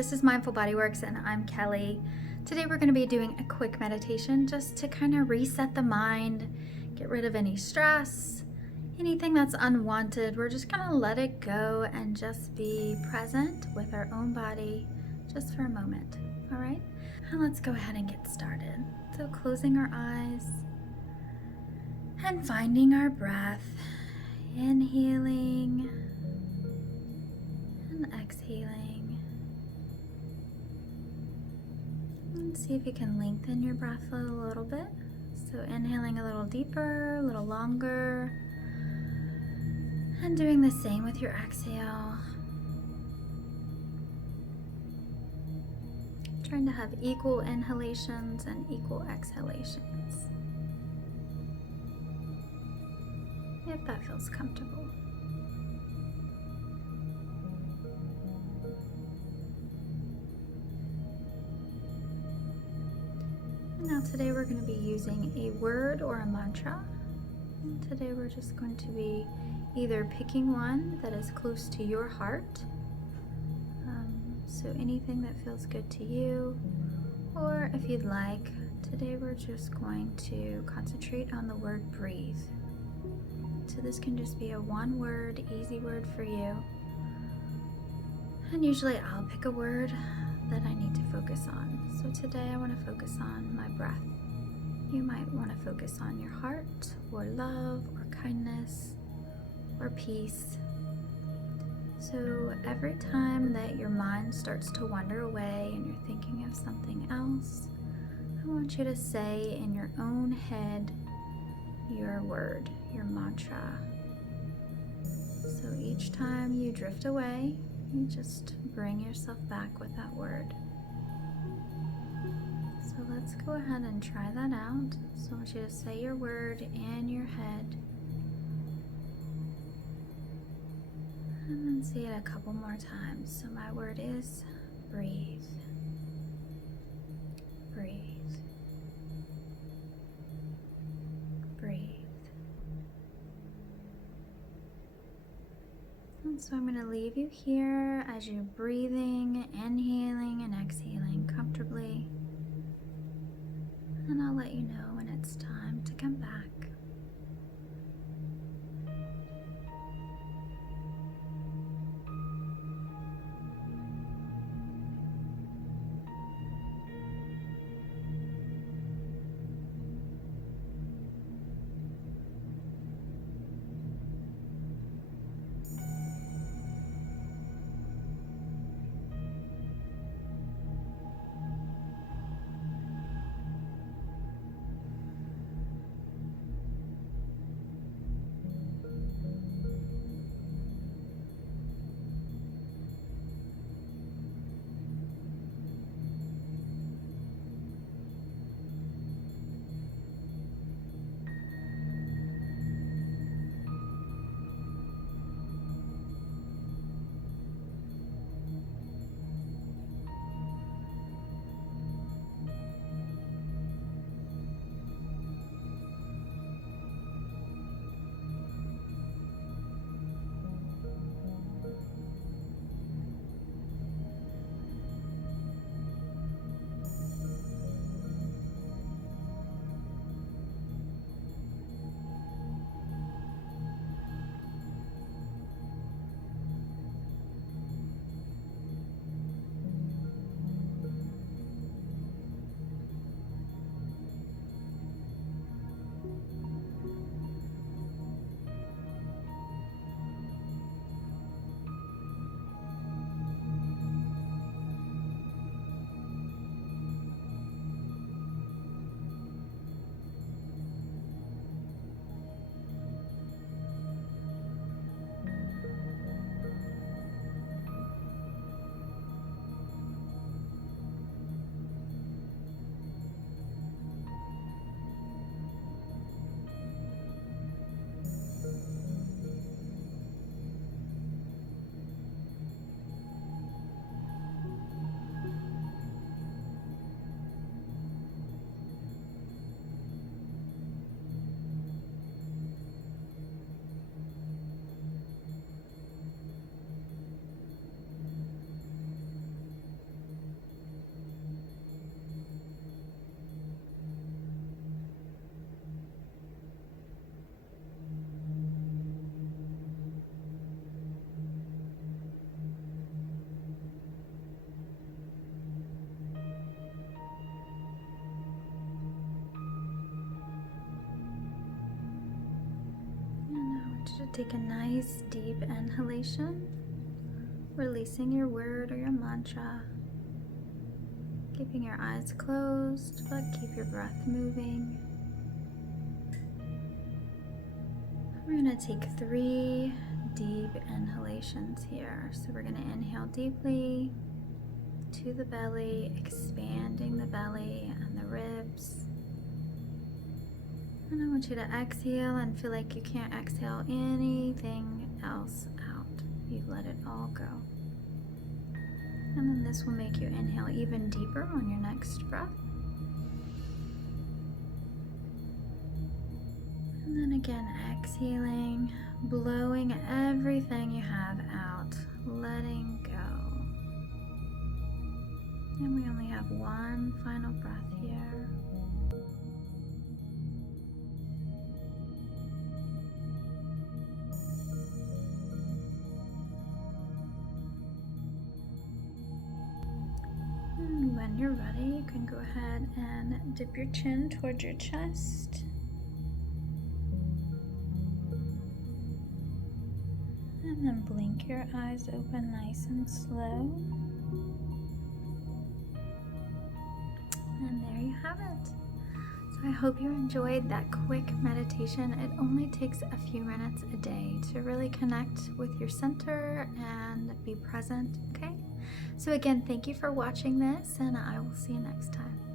this is Mindful Bodyworks and I'm Kelly. Today we're going to be doing a quick meditation just to kind of reset the mind, get rid of any stress, anything that's unwanted. We're just going to let it go and just be present with our own body just for a moment. All right? And let's go ahead and get started. So closing our eyes and finding our breath, inhaling and exhaling. And see if you can lengthen your breath a little bit. So inhaling a little deeper, a little longer, and doing the same with your exhale. Trying to have equal inhalations and equal exhalations, if that feels comfortable. Now today we're going to be using a word or a mantra. And today we're just going to be either picking one that is close to your heart, so anything that feels good to you, or if you'd like, today we're just going to concentrate on the word breathe. So this can just be a one word, easy word for you. And usually I'll pick a word that I need to focus on. So today I want to focus on my breath. You might want to focus on your heart, or love, or kindness, or peace. So every time that your mind starts to wander away and you're thinking of something else, I want you to say in your own head your word, your mantra. So each time you drift away, you just bring yourself back with that word. So let's go ahead and try that out. So I want you to say your word in your head. And then say it a couple more times. So my word is breathe. Breathe. Breathe. And so I'm going to leave you here as you're breathing, inhaling and exhaling comfortably. And I'll let you know when it's time to come back. Take a nice deep inhalation, releasing your word or your mantra. Keeping your eyes closed, but keep your breath moving. We're going to take 3 deep inhalations here. So we're going to inhale deeply to the belly, expanding the belly and the ribs. And I want you to exhale and feel like you can't exhale anything else out. You've let it all go. And then this will make you inhale even deeper on your next breath. And then again, exhaling, blowing everything you have out, letting go. And we only have one final breath here. And when you're ready, you can go ahead and dip your chin towards your chest. And then blink your eyes open nice and slow. And there you have it. So I hope you enjoyed that quick meditation. It only takes a few minutes a day to really connect with your center and be present, okay? So again, thank you for watching this, and I will see you next time.